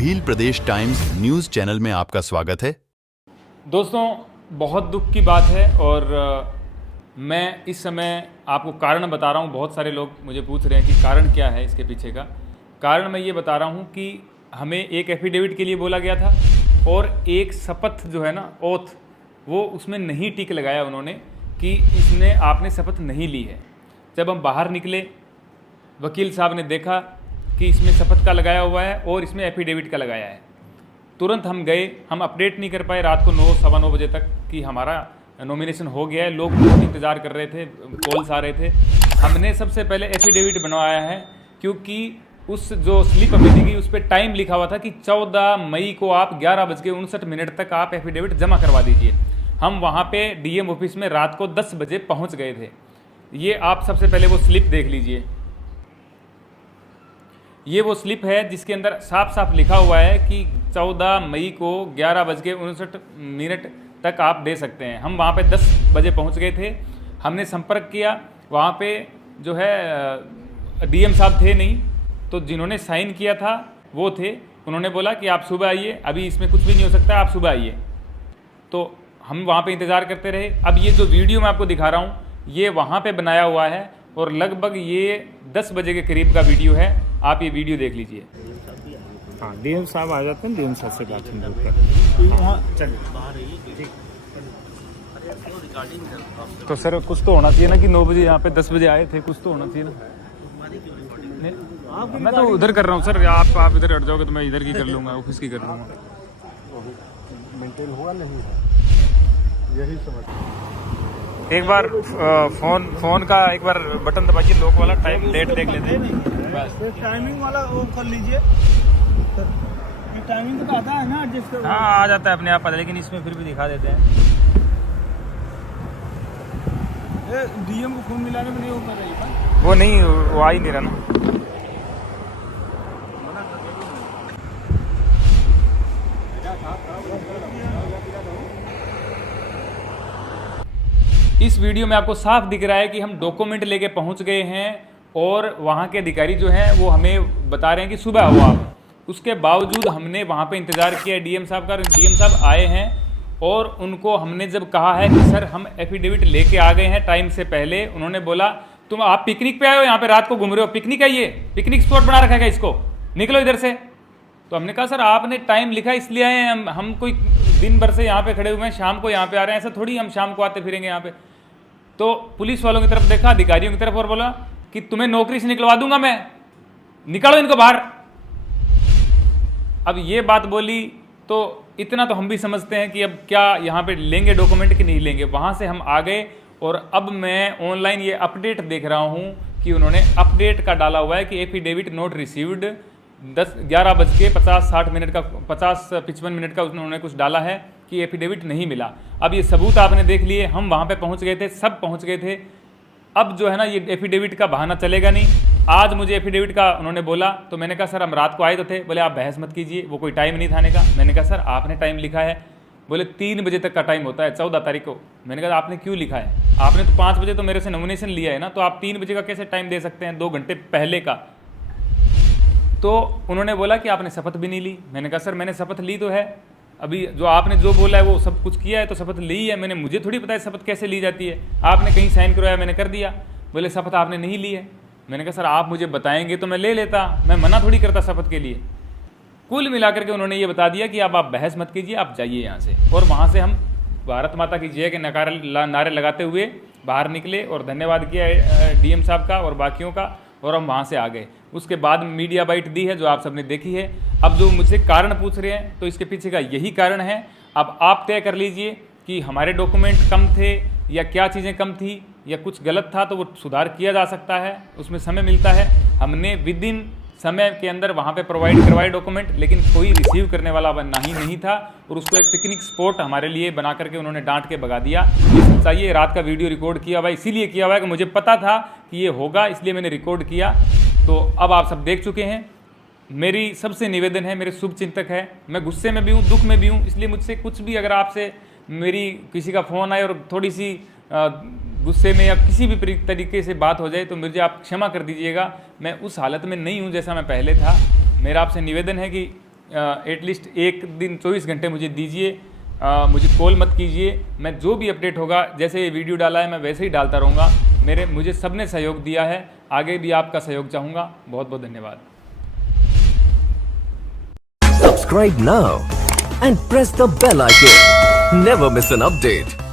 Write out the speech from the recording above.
भील प्रदेश times news channel में आपका स्वागत है। दोस्तों, बहुत दुख की बात है और मैं इस समय आपको कारण बता रहा हूँ। बहुत सारे लोग मुझे पूछ रहे हैं कि कारण क्या है इसके पीछे का। कारण मैं ये बता रहा हूँ कि हमें एक एफिडेविट के लिए बोला गया था और एक शपथ जो है ना, ओथ, वो उसमें नहीं टिक लगाया उन्होंने कि इसने आपने शपथ नहीं ली है। जब हम बाहर निकले, वकील साहब ने देखा कि इसमें शपथ का लगाया हुआ है और इसमें एफिडेविट का लगाया है। तुरंत हम गए, हम अपडेट नहीं कर पाए रात को 9 सवा 9 बजे तक कि हमारा नॉमिनेशन हो गया है। लोग बहुत इंतज़ार कर रहे थे, कॉल्स आ रहे थे। हमने सबसे पहले एफिडेविट बनवाया है क्योंकि उस जो स्लिप हमें दी गई उस पर टाइम लिखा हुआ था कि 14 मई को आप 11:59 तक आप एफिडेविट जमा करवा दीजिए। हम वहाँ पे डीएम ऑफिस में रात को 10 बजे पहुँच गए थे। ये आप सबसे पहले वो स्लिप देख लीजिए। ये वो स्लिप है जिसके अंदर साफ साफ लिखा हुआ है कि 14 मई को 11:59 तक आप दे सकते हैं। हम वहाँ पे 10 बजे पहुँच गए थे। हमने संपर्क किया, वहाँ पे जो है डीएम साहब थे नहीं, तो जिन्होंने साइन किया था वो थे। उन्होंने बोला कि आप सुबह आइए, अभी इसमें कुछ भी नहीं हो सकता, आप सुबह आइए। तो हम वहाँ पे इंतज़ार करते रहे। अब ये जो वीडियो मैं आपको दिखा रहा हूँ ये वहाँ पे बनाया हुआ है और लगभग ये 10 बजे के करीब का वीडियो है। आप ये वीडियो देख लीजिए। हाँ, डीएम साहब आ जाते हैं, डीएम साहब से बात हम लोग करते हैं। तो सर कुछ तो होना चाहिए ना कि 9 बजे यहाँ पे 10 बजे आए थे, कुछ तो होना चाहिए ना। मैं तो उधर कर रहा हूँ सर, आप इधर हट जाओगे तो मैं इधर की कर लूँगा, ऑफिस की कर लूँगा। मेंटेन होगा नहीं, यही समझ। एक बार फोन का एक बार बटन दबाइए, लॉक वाला, टाइम डेट देख लेते हैं। बस टाइमिंग वाला वो कर लीजिए। टाइमिंग तो आता है ना, जिसका हाँ आ जाता है अपने आप, लेकिन इसमें फिर भी दिखा देते हैं। डीएम को फोन मिलाने में नहीं हो पा रही, वो नहीं, वो आ ही नहीं रहा ना। इस वीडियो में आपको साफ दिख रहा है कि हम डॉक्यूमेंट लेके पहुंच गए हैं और वहां के अधिकारी जो हैं वो हमें बता रहे हैं कि सुबह आओ आप। उसके बावजूद हमने वहां पे इंतज़ार किया डीएम साहब का। डीएम साहब आए हैं और उनको हमने जब कहा है कि सर हम एफिडेविट लेके आ गए हैं टाइम से पहले, उन्होंने बोला तुम आप पिकनिक पे आए हो, यहाँ पे रात को घूम रहे हो, पिकनिक आइए, पिकनिक स्पॉट बना रखा है इसको, निकलो इधर से। तो हमने कहा सर आपने टाइम लिखा इसलिए आए हैं, हम कोई दिन भर से यहाँ पे खड़े हुए हैं, शाम को यहाँ पे आ रहे हैं, ऐसा थोड़ी हम शाम को आते फिरेंगे यहाँ पे। तो पुलिस वालों की तरफ देखा, अधिकारियों की तरफ, और बोला कि तुम्हें नौकरी से निकलवा दूंगा मैं, निकालो इनको बाहर। अब ये बात बोली तो इतना तो हम भी समझते हैं कि अब क्या यहाँ पे लेंगे डॉक्यूमेंट कि नहीं लेंगे। वहाँ से हम आ गए और अब मैं ऑनलाइन ये अपडेट देख रहा हूँ कि उन्होंने अपडेट का डाला हुआ है कि एफिडेविट नोट रिसीव्ड 11:50-60 का 50-55 का उन्होंने कुछ डाला है कि एफिडेविट नहीं मिला। अब ये सबूत आपने देख लिए, हम वहाँ पे पहुँच गए थे, सब पहुँच गए थे। अब जो है ना ये एफिडेविट का बहाना चलेगा नहीं। आज मुझे एफिडेविट का उन्होंने बोला तो मैंने कहा सर हम रात को आए तो थे। बोले आप बहस मत कीजिए, वो कोई टाइम नहीं था आने का। मैंने कहा सर आपने टाइम लिखा है। बोले 3 बजे तक का टाइम होता है 14 तारीख को। मैंने कहा आपने क्यों लिखा है, आपने तो 5 बजे तो मेरे से नॉमिनेशन लिया है ना, तो आप 3 बजे का कैसे टाइम दे सकते हैं, 2 घंटे पहले का। तो उन्होंने बोला कि आपने शपथ भी नहीं ली। मैंने कहा सर मैंने शपथ ली तो है, अभी जो आपने जो बोला है वो सब कुछ किया है तो शपथ ली है मैंने, मुझे थोड़ी पता है शपथ कैसे ली जाती है, आपने कहीं साइन करवाया मैंने कर दिया। बोले शपथ आपने नहीं ली है। मैंने कहा सर आप मुझे बताएंगे तो मैं ले लेता, मैं मना थोड़ी करता शपथ के लिए। कुल मिलाकर के उन्होंने ये बता दिया कि अब आप बहस मत कीजिए, आप जाइए यहाँ से। और वहाँ से हम भारत माता की जय के नारे लगाते हुए बाहर निकले और धन्यवाद किया डीएम साहब का और बाकियों का, और हम वहाँ से आ गए। उसके बाद मीडिया बाइट दी है जो आप सबने देखी है। अब जो मुझसे कारण पूछ रहे हैं तो इसके पीछे का यही कारण है। अब आप तय कर लीजिए कि हमारे डॉक्यूमेंट कम थे या क्या चीज़ें कम थी या कुछ गलत था, तो वो सुधार किया जा सकता है, उसमें समय मिलता है। हमने विद इन समय के अंदर वहाँ पे प्रोवाइड करवाए डॉक्यूमेंट, लेकिन कोई रिसीव करने वाला नहीं था और उसको एक पिकनिक स्पॉट हमारे लिए बना करके उन्होंने डांट के भगा दिया। ये सच्चाई है। रात का वीडियो रिकॉर्ड किया हुआ है, इसीलिए किया हुआ है कि मुझे पता था कि ये होगा, इसलिए मैंने रिकॉर्ड किया। तो अब आप सब देख चुके हैं। मेरी सबसे निवेदन है, मेरे शुभ चिंतक है, मैं गुस्से में भी हूँ, दुख में भी हूँ, इसलिए मुझसे कुछ भी अगर आपसे मेरी किसी का फ़ोन आए और थोड़ी सी गुस्से में या किसी भी तरीके से बात हो जाए तो मुझे आप क्षमा कर दीजिएगा। मैं उस हालत में नहीं हूँ जैसा मैं पहले था। मेरा आपसे निवेदन है कि एटलीस्ट एक दिन 24 घंटे मुझे दीजिए, मुझे कॉल मत कीजिए। मैं जो भी अपडेट होगा, जैसे ये वीडियो डाला है मैं वैसे ही डालता रहूँगा। मुझे सबने सहयोग दिया है, आगे भी आपका सहयोग चाहूँगा। बहुत बहुत धन्यवाद। Subscribe now and press the bell icon. Never miss an update.